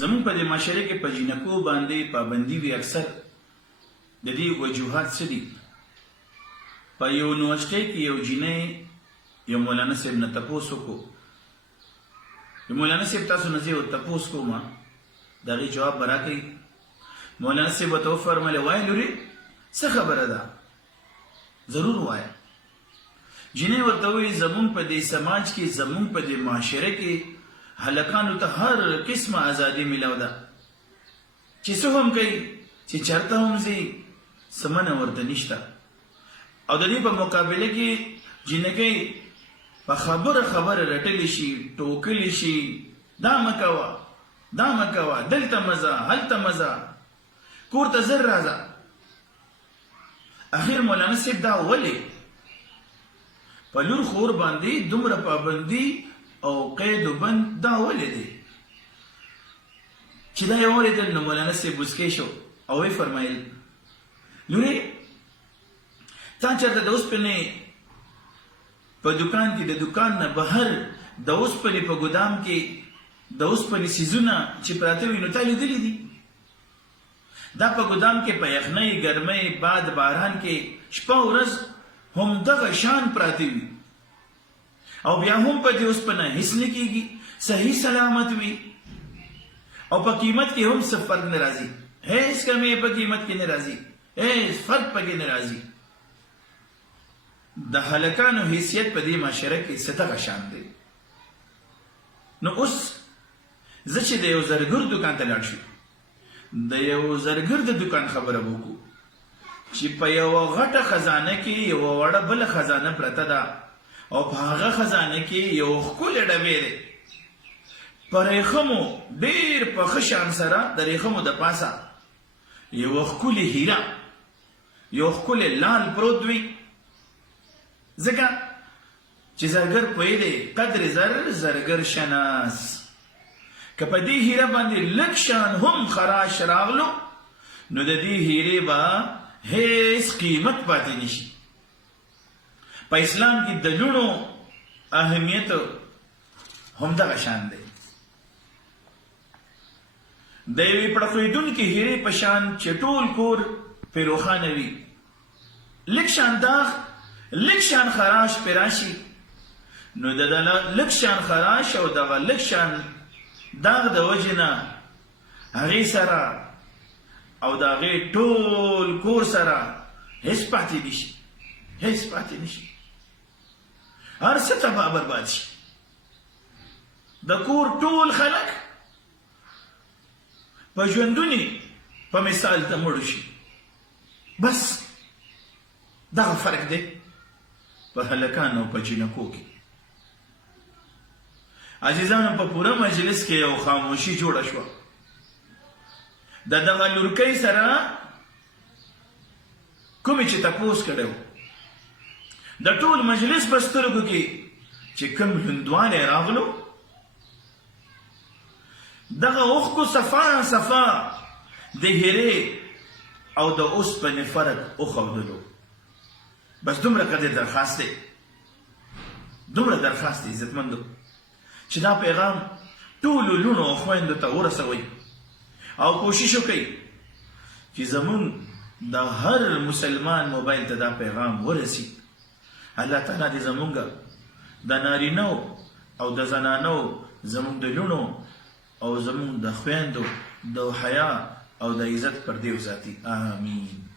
زمون په دې معاشره کې په جنکو باندې پابندي وي اکثر د دې وجوهات څه دي؟ په یو یونیورسټۍ کې یو جینۍ یو مولانا صاحب نه تپوس وکړو. یو مولانا صاحب تاسو نه زه تپوس کوم د هغې جواب به راکوي. مولانا صاحب ورته وفرمایل وایه لورې څه خبره ده؟ ضرور وایه. جینۍ ورته وایي زمونږ په دې سماج کې زمونږ په دې معاشره کې هلکانو ته هر قسمه ازادي میلاو ده چې څه هم کوي چې چرته هم ځي څه منع ورته نشته. او د دې په مقابله کې جینکۍ په خبره رټلی شي ټوکلی شي دا مه کوه دا مه کوه دلته مه ځه هلته مه ځه کور ته زر راځه. اخر مولانا صاحب دا ولې په لور خور باندې دومره پابندي او قید و بند دا ولې دی؟ چې دا یې واورېدل نو مولانا صاحب مسکی شو او ویې فرمایل لورې تا چېرته د اوسپنې په دکان کې د دکان نه بهر د اوسپنې په ګدام کې د اوسپنې څیزونه چې پراته وي نو تا لیدلي دي؟ دا په ګدام کې په یخنۍ ګرمۍ باد باران کې شپه ورځ همدغه شان پراته وي او بیا هم په دې اوسپنه هیڅ نه کېږي، صحیح سلامت وي او په قیمت کې هم څه فرق نه راځي، هیڅ کمی په قیمت کې نه راځي، هیڅ فرق پکې نه راځي. د هلکانو حیثیت په دې معاشره کې څه دغه شان دی. نو اوس زه چې د یو زرګر دکان ته لاړ شو د یو زرګر د دکان خبره وکړو چې په یوه غټه خزانه کې یوه وړه بله خزانه پرته ده او په هغه خزانه کې یو ښکلی ډبې دی په ریخمو ډېر په ښه شان سره د ریخمو د پاسه یوه ښکلې هیره یو ښکلی لال پروت وي. ځکه چې زرګر پوهې دی قدر زر زرګر شناس که په دې هیره باندې لږ شان هم خراش راغلو نو د دې هیرې به هیڅ قیمت پاتې نشي. په اسلام کې د لوڼو اهمیت همدغه شان دی. د یوې پړقېدونکې هیرې په شان چې ټول کور پرې روښانه وي لږ شان داغ لږ شان خراش پرې راشي نو د لږ شان خراش او دغه لږ شان داغ د وجې نه هغې سره او د هغې ټول کور سره هیڅ پاتې نشي، هیڅ پاتې نشي، هر څه تباه برباد شي. د کور ټول خلک په ژوندوني په مثال ته مړ شي. بس دغه فرق دی په هلکانو او په جنکو کې. عزیزانو په پوره مجلس کې یو خاموشي جوړه شوه. د دغه لورکۍ سره کومې چې تپوس کړی و د ټول مجلس په سترګو کې چې کوم هندوالی راغلو دغه اوښکو صفا صفا د هیرې او د اوسپنې فرق وښودلو. بس دومره قدر درخواست دی، دومره درخواست دی عزتمندو چې دا پیغام ټولو لوڼو او خویندو ته ورسوئ او کوشش وکړئ چې زمونږ د هر مسلمان موبایل ته دا پیغام ورسي. الله تعالی دې زمونږ د نارینو او د زنانو زمونږ د لوڼو او زمونږ د خویندو د حیا او د عزت پردې وساتي. آمین.